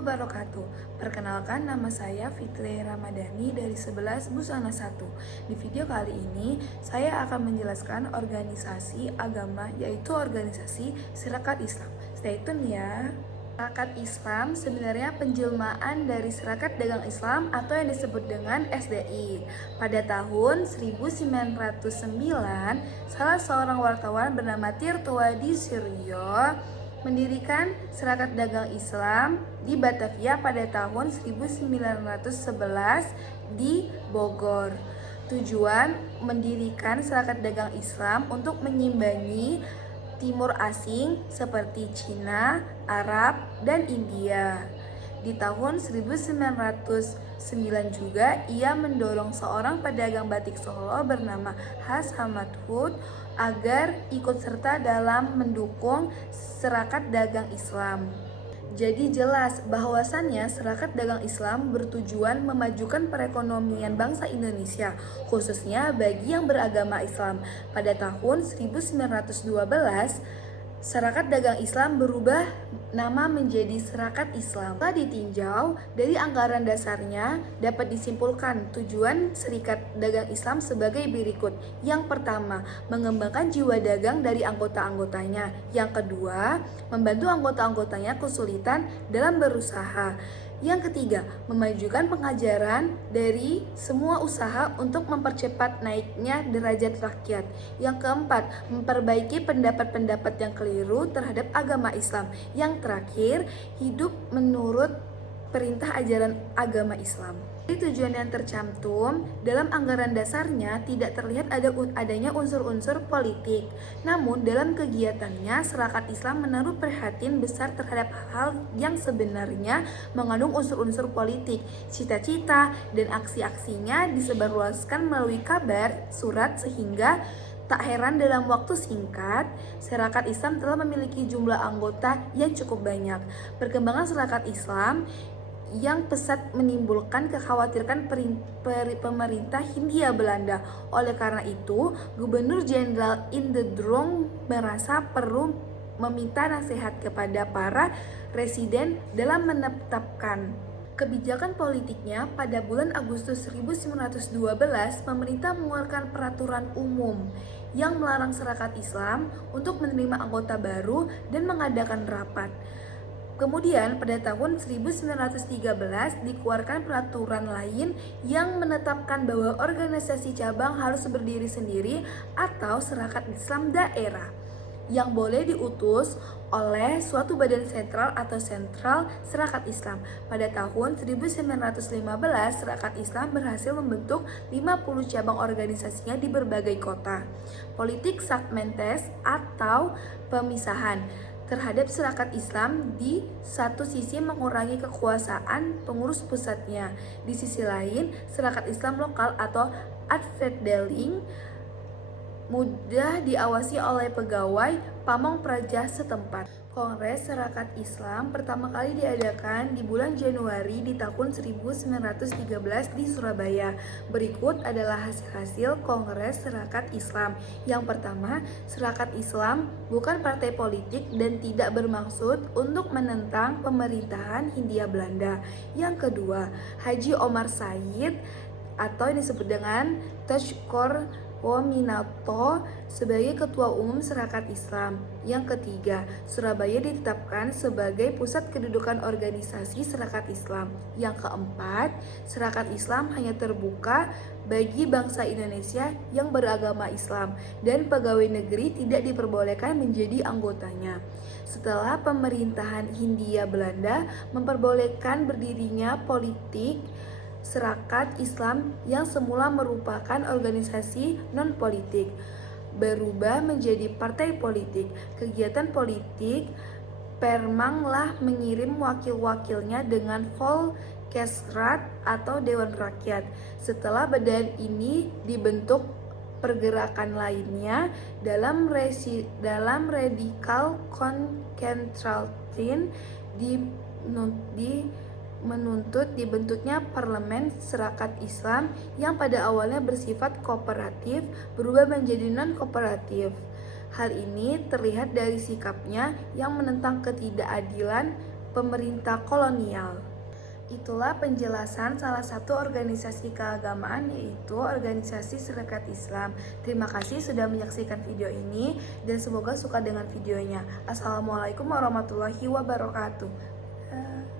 wabarakatuh. Perkenalkan, nama saya Fitri Ramadhani dari 11 Busana 1. Di video kali ini, saya akan menjelaskan organisasi agama, yaitu organisasi Serikat Islam. Stay tune ya. Serikat Islam sebenarnya penjelmaan dari Serikat Dagang Islam atau yang disebut dengan SDI. Pada tahun 1909, salah seorang wartawan bernama Tirtowadi Suryo mendirikan Serikat Dagang Islam di Batavia pada tahun 1911 di Bogor. Tujuan mendirikan Serikat Dagang Islam untuk menyimbangi Timur asing seperti Cina, Arab, dan India. Di tahun 1909 juga ia mendorong seorang pedagang batik Solo bernama Has Hamad Hud agar ikut serta dalam mendukung Serikat Dagang Islam. Jadi jelas bahwasannya Serikat Dagang Islam bertujuan memajukan perekonomian bangsa Indonesia, khususnya bagi yang beragama Islam. Pada tahun 1912, Serikat Dagang Islam berubah nama menjadi Serikat Islam. Setelah ditinjau dari anggaran dasarnya, dapat disimpulkan tujuan Serikat Dagang Islam sebagai berikut. Yang pertama, mengembangkan jiwa dagang dari anggota-anggotanya. Yang kedua, membantu anggota-anggotanya kesulitan dalam berusaha. Yang ketiga, memajukan pengajaran dari semua usaha untuk mempercepat naiknya derajat rakyat. Yang keempat, memperbaiki pendapat-pendapat yang keliru terhadap agama Islam. Yang terakhir, hidup menurut perintah ajaran agama Islam. Dari tujuan yang tercantum dalam anggaran dasarnya tidak terlihat adanya unsur-unsur politik. Namun dalam kegiatannya Serikat Islam menaruh perhatian besar terhadap hal yang sebenarnya mengandung unsur-unsur politik. Cita-cita dan aksi-aksinya disebarluaskan melalui kabar, surat, sehingga tak heran dalam waktu singkat, Serikat Islam telah memiliki jumlah anggota yang cukup banyak. Perkembangan Serikat Islam yang pesat menimbulkan kekhawatiran pemerintah Hindia Belanda. Oleh karena itu, Gubernur Jenderal Indendrong merasa perlu meminta nasihat kepada para residen dalam menetapkan kebijakan politiknya. Pada bulan Agustus 1912, pemerintah mengeluarkan peraturan umum yang melarang Serikat Islam untuk menerima anggota baru dan mengadakan rapat. Kemudian pada tahun 1913 dikeluarkan peraturan lain yang menetapkan bahwa organisasi cabang harus berdiri sendiri atau Serikat Islam daerah yang boleh diutus oleh suatu badan sentral atau sentral Serikat Islam. Pada tahun 1915, Serikat Islam berhasil membentuk 50 cabang organisasinya di berbagai kota. Politik segmentes atau pemisahan terhadap Serikat Islam di satu sisi mengurangi kekuasaan pengurus pusatnya. Di sisi lain, Serikat Islam lokal atau Adverdeling mudah diawasi oleh pegawai pamong praja setempat. Kongres Serikat Islam pertama kali diadakan di bulan Januari di tahun 1913 di Surabaya. Berikut adalah hasil-hasil Kongres Serikat Islam. Yang pertama, Serikat Islam bukan partai politik dan tidak bermaksud untuk menentang pemerintahan Hindia Belanda. Yang kedua, Haji Omar Said atau yang disebut dengan Tashkor Minato sebagai Ketua Umum Serikat Islam. Yang ketiga, Surabaya ditetapkan sebagai pusat kedudukan organisasi Serikat Islam. Yang keempat, Serikat Islam hanya terbuka bagi bangsa Indonesia yang beragama Islam dan pegawai negeri tidak diperbolehkan menjadi anggotanya. Setelah pemerintahan Hindia Belanda memperbolehkan berdirinya politik Serikat Islam yang semula merupakan organisasi non-politik berubah menjadi partai politik. Kegiatan politik Permanglah mengirim wakil-wakilnya dengan Volksraad atau Dewan Rakyat. Setelah badan ini dibentuk, pergerakan lainnya dalam radikal konsentratin menuntut dibentuknya Parlemen Serikat Islam yang pada awalnya bersifat kooperatif berubah menjadi non-kooperatif. Hal ini terlihat dari sikapnya yang menentang ketidakadilan pemerintah kolonial. Itulah penjelasan salah satu organisasi keagamaan, yaitu Organisasi Serikat Islam. Terima kasih sudah menyaksikan video ini dan semoga suka dengan videonya. Assalamualaikum warahmatullahi wabarakatuh.